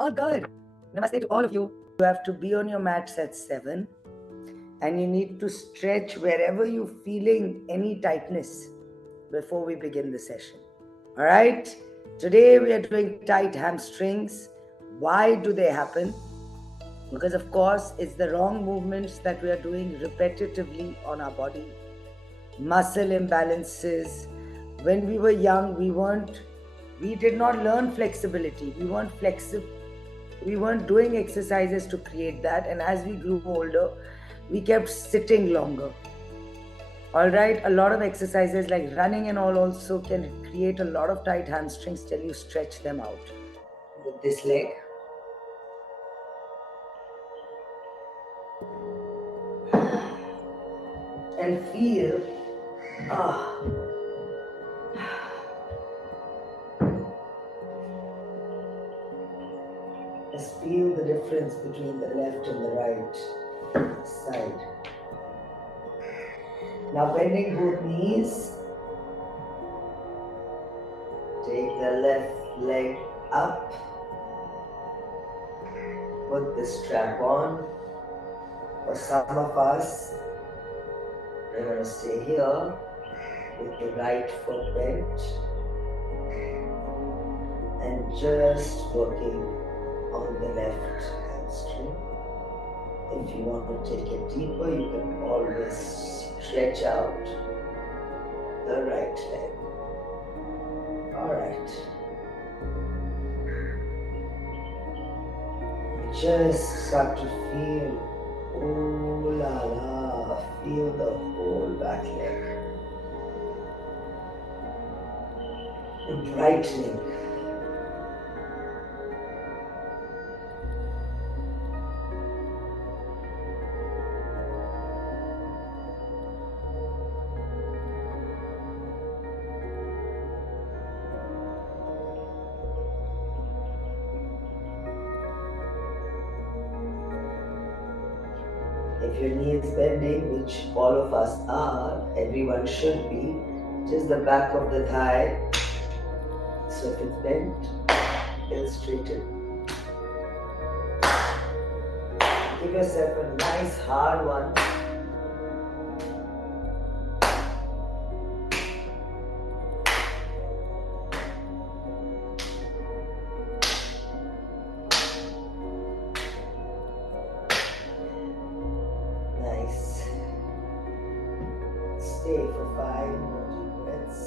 All good. Namaste to all of you. You have to be on your mats at 7 and you need to stretch wherever you're feeling any tightness before we begin the session. All right? Today we are doing tight hamstrings. Why do they happen? Because, of course, it's the wrong movements that we are doing repetitively on our body. Muscle imbalances. When we were young, we did not learn flexibility. We weren't flexible. We weren't doing exercises to create that. And as we grew older, we kept sitting longer. All right, a lot of exercises like running and all also can create a lot of tight hamstrings till you stretch them out. With this leg. And feel, just feel the difference between the left and the right side. Now bending both knees, take the left leg up, put the strap on. For some of us, we're going to stay here with the right foot bent and just working on the left hamstring. If you want to take it deeper, you can always stretch out the right leg. All right. Just start to feel, oh la la, feel the whole back leg. Brightening. If your knee is bending, which all of us are, everyone should be, just the back of the thigh. So if it's bent, it'll straighten. Give yourself a nice hard one. Nice. Stay for 5 more deep breaths.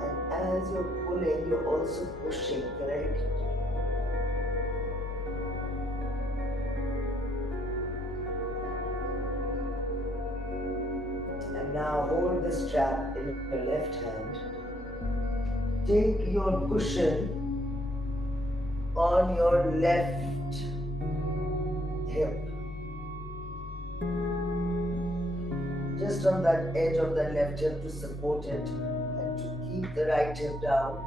And as you're pulling, you're also pushing, correct? And now hold the strap in your left hand. Take your cushion on your left hip. Just on that edge of the left hip to support it and to keep the right hip down.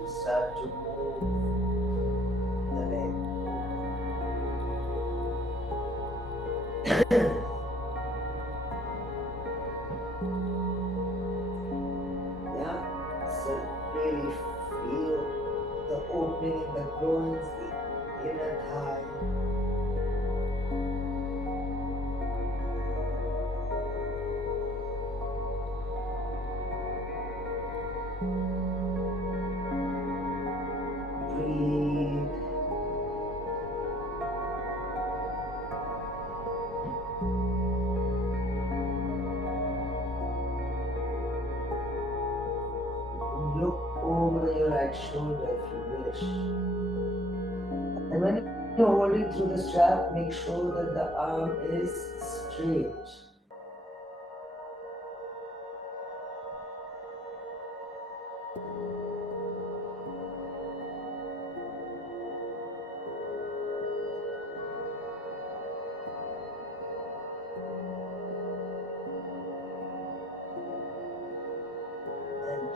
You start to move the leg. Yeah, so really feel the opening in the groins, the inner thigh. Breathe. Look over your right shoulder if you wish. And when you're holding through the strap, make sure that the arm is straight.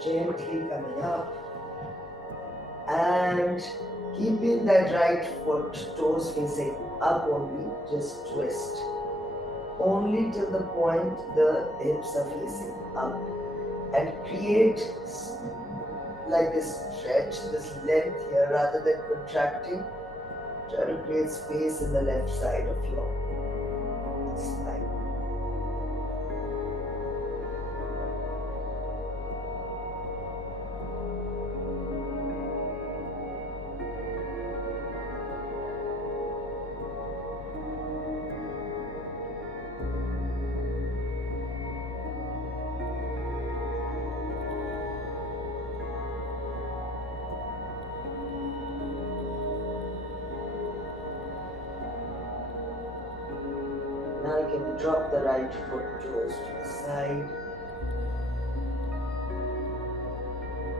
Gently coming up and keeping that right foot toes facing up only, just twist only till the point the hips are facing up and create like this stretch, this length here rather than contracting. Try to create space in the left side of your spine. Now you can drop the right foot toes to the side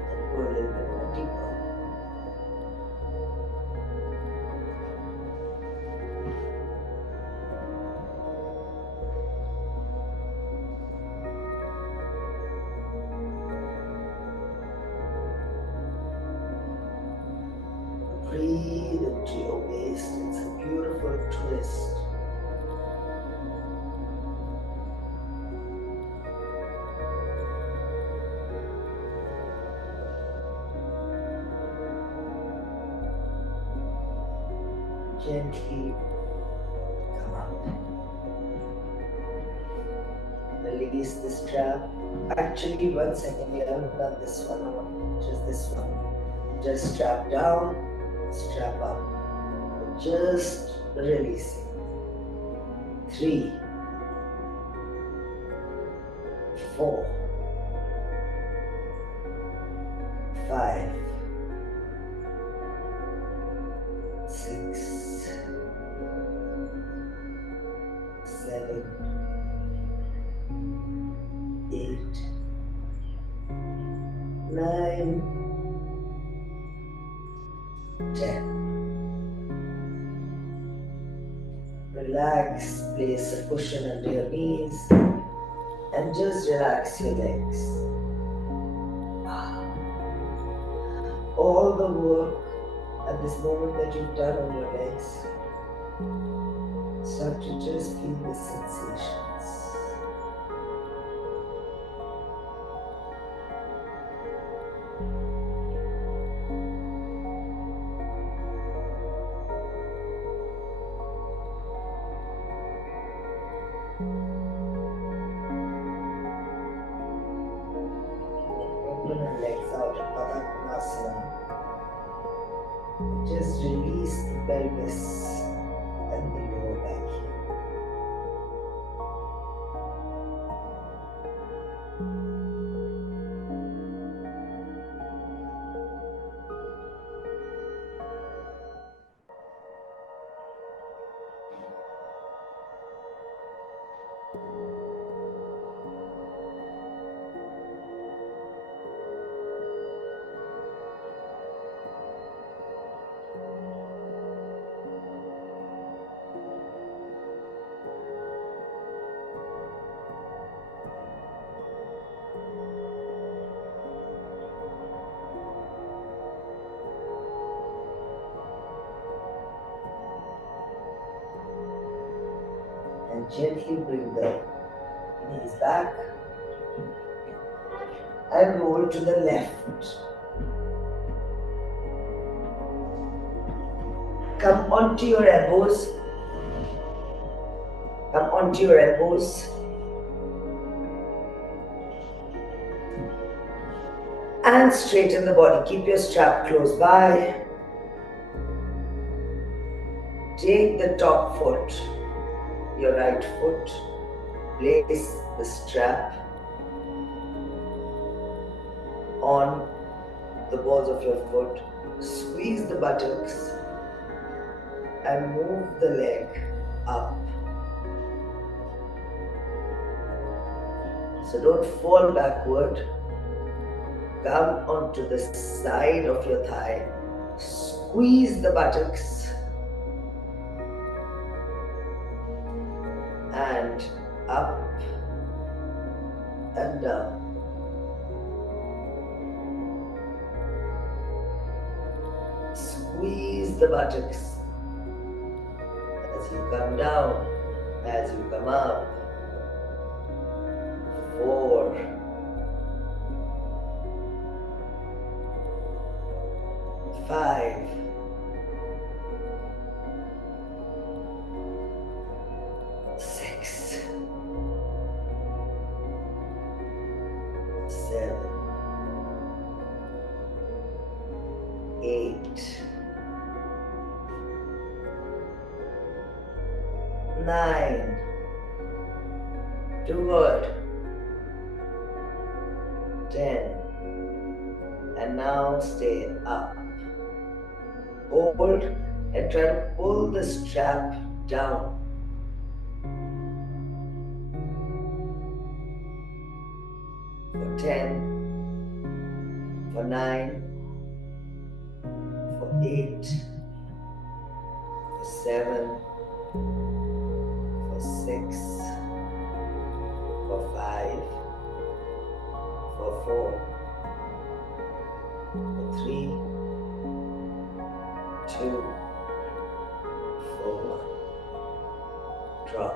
and go a little bit more deeper. Breathe into your waist. It's a beautiful twist. Gently come up. Release the strap. Actually, 1 second, we haven't done this one, just this one. Just strap down, strap up. Just releasing. 3, 4, 5, 6, 7, 8, 9, 10. Relax, place a cushion under your knees and just relax your legs. All the work at this moment that you've done on your legs, start to just feel the sensations. Open your legs out in Padmasana. Just release the pelvis and the lower back here. And gently bring the knees back and roll to the left. Come onto your elbows. Come onto your elbows. And straighten the body. Keep your strap close by. Take the top foot, your right foot, place the strap on the balls of your foot, squeeze the buttocks and move the leg up. So don't fall backward. Come onto the side of your thigh, squeeze the buttocks and up and down. Squeeze the buttocks as you come down, as you come up. 4, 5, 6, 7, 8, 9. Too good. 10. And now stay up. Hold and try to pull the strap down. For 10, for 9, for 8, for 7, for 6, for 5, for 4, for 3, 2, for 1. Drop.